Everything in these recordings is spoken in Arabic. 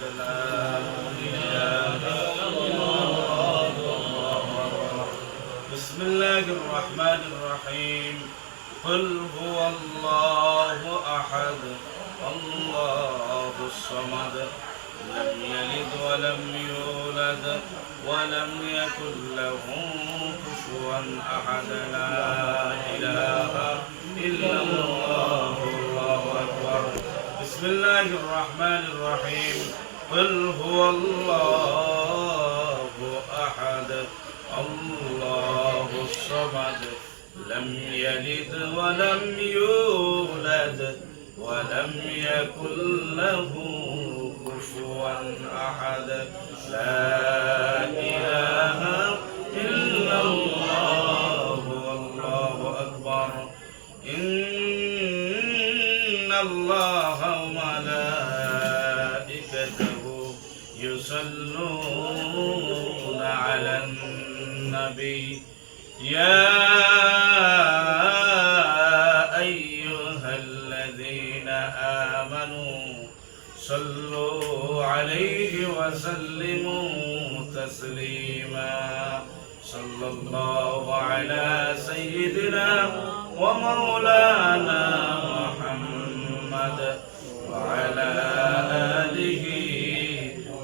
بسم الله الرحمن الرحيم قل هو الله أحد الله الصمد لم يلد ولم يولد ولم يكن له كفوا أحد لا إله إلا الله الله أكبر بسم الله الرحمن الرحيم قل هو الله أحد. الله الصمد. لم يلد ولم يولد ولم يكن له كفوا أحد. لا إله إلا الله والله أكبر. إن الله وملائكته يصلون على النبي. يا أيها الذين آمنوا صلوا عليه وسلموا تسليما. صلى الله على سيدنا ومولانا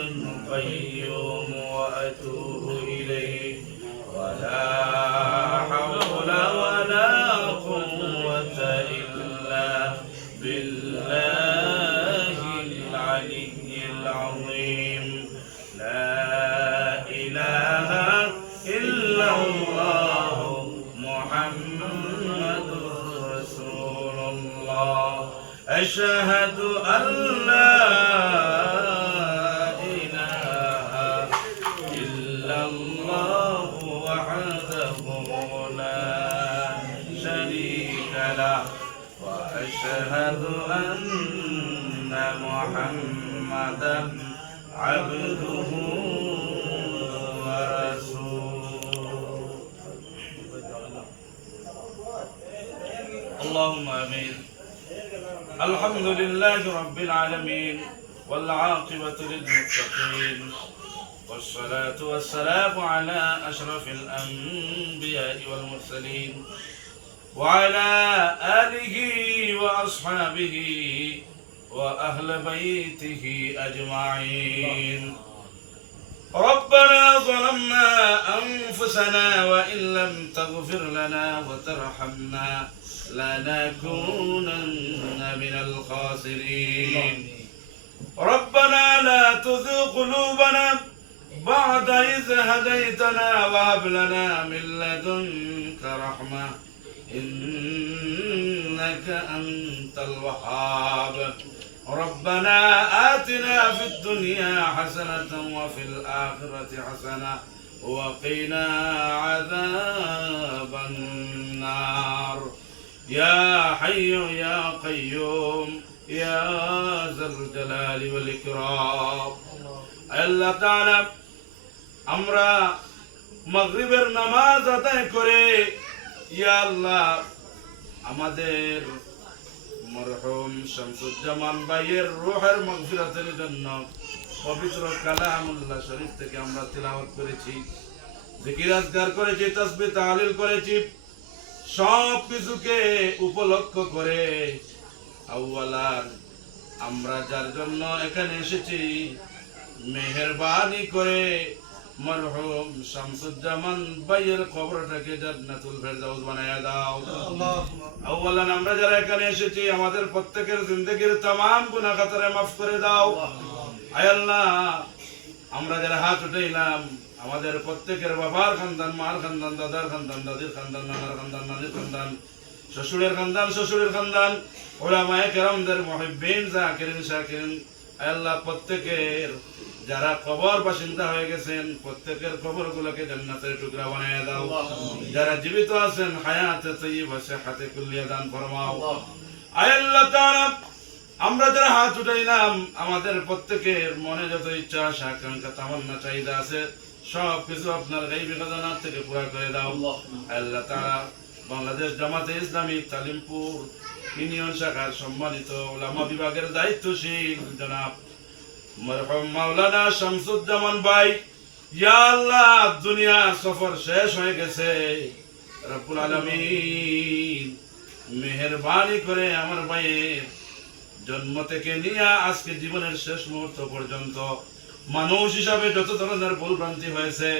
القيوم وأتوب إليه. ولا حول ولا قوة إلا بالله العلي العظيم. لا إله إلا الله محمد رسول الله. أشهد أن لا وأشهد أن محمدا عبده ورسوله. اللهم آمين. الحمد لله رب العالمين والعاقبة للمتقين والصلاة والسلام على أشرف الأنبياء والمرسلين. وعلى آله وأصحابه وأهل بيته أجمعين. ربنا ظلمنا أنفسنا وإن لم تغفر لنا وترحمنا لنكونن من الخاسرين. ربنا لا تزغ قلوبنا بعد إذ هديتنا وهب لنا من لدنك رحمة. إنك أنت الوهاب ربنا آتنا في الدنيا حسنة وفي الآخرة حسنة وقنا عذاب النار يا حي يا قيوم يا ذا الجلال والإكرام আল্লাহ তাআলা আমরা মাগরিবের নামাজ আদায় করে আমাদের মরহুম শামসুজ্জামান ভাইয়ের রুহের মাগফিরাতের জন্য পবিত্র কালামুল্লাহ শরীফ থেকে আমরা তিলাওয়াত করেছি, জিকির আজকার করেছি, তাসবিহ তাহলিল করেছি সব কিছুকে উপলক্ষ করে আউয়ালার আমরা যার জন্য এখানে এসেছি, মেহরবানি করে মরহুম শামসুজ্জামান ভাইয়ের কবরটাকে জান্নাতুল ফেরদাউস বানায়া দাও আউয়ালান আমরা যারা এখানে এসেছি আমাদের প্রত্যেকের জিন্দগির तमाम গুনাহ খাতারে মাফ করে দাও আয় আল্লাহ আমরা যারা হাত উঠাইলাম আমাদের প্রত্যেকের বাবার খানদান মার খানদান দাদার খানদান দাদির খানদান নানার খানদান নানির খানদান শ্বশুরের খানদান শ্বশুরের খানদান ওলামায়ে কেরামদের মুহিব্বিন জাকিরিন শাকিরিন আল্লাহ প্রত্যেকের যারা কবর বাসিন্দা হয়ে গেছেন প্রত্যেকের কবর গুলোকে জান্নাতের টুকরা বানিয়ে দাও। যারা জীবিত আছেন হায়াতে তৈব হাতে কুল্লিয়া দান ফরমাও। আল্লাহ। আমরা যারা হাত উঠাইলাম আমাদের প্রত্যেকের মনে যত ইচ্ছা আশা আকাঙ্ক্ষা তামান্না চাহিদা আছে সব কিছু আপনার এই বেদনার থেকে পুরা করে দাও। আল্লাহ তাআলা বাংলাদেশ জামাতে ইসলামী তালিমপুর ইউনিয়ন শাখার সম্মানিত ওলামা বিভাগের দায়িত্বশীল জনাব মরহম মাওলানা শামসুজ্জামান ভাই। ইয়া আল্লাহ, দুনিয়া সফর শেষ হয়ে গেছে। রব্বুল আলামিন মেহেরবানি করে আমার ভাইয়ের জন্ম থেকে নিয়ে আজকে জীবনের শেষ মুহূর্ত পর্যন্ত মানুষ হিসাবে যত ধরনের ভুল ভ্রান্তি হয়েছে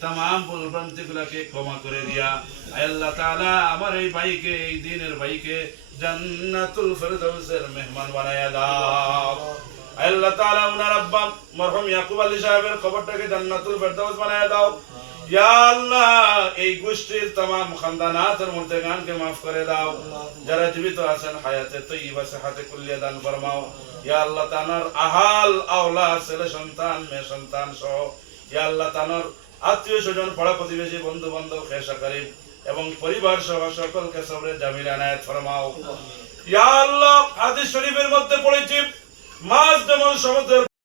তাম ভুল ভ্রান্তি গুলাকে ক্ষমা করে দিয়া আল্লাহ তাআলা আমার এই ভাইকে এই দিনের ভাইকে জান্নাতুল ফেরদাউসের মেহমান বানায়া দাও আল্লাহ তাআলা উনার আব্বা মরহুম ইয়াকুব আলী সাহেবের খবরটাকে জান্নাতুল ফেরদাউস বানায়া দাও ইয়া আল্লাহ এই গোষ্ঠীর तमाम খানদানাতের মুর্তেগানকে মাফ করে দাও যারা জীবিত আছেন হায়াতে তৈবা সাহাতে কুল্লিয়া দান ফরমাও ইয়া আল্লাহ তানার আহাল আওলা ছেলে সন্তান মেয়ে সন্তান সহ ইয়া আল্লাহ তানার আত্মীয় স্বজন পাড়া প্রতিবেশী বন্ধু বান্ধব খেসা করিম এবং পরিবার সহ সকলকে সবরে জামিল আনায়াত ফরমাও। ইয়া আল্লাহ হাদিস শরীফের মধ্যে পড়েছি মাছ যেমন সমুদ্রের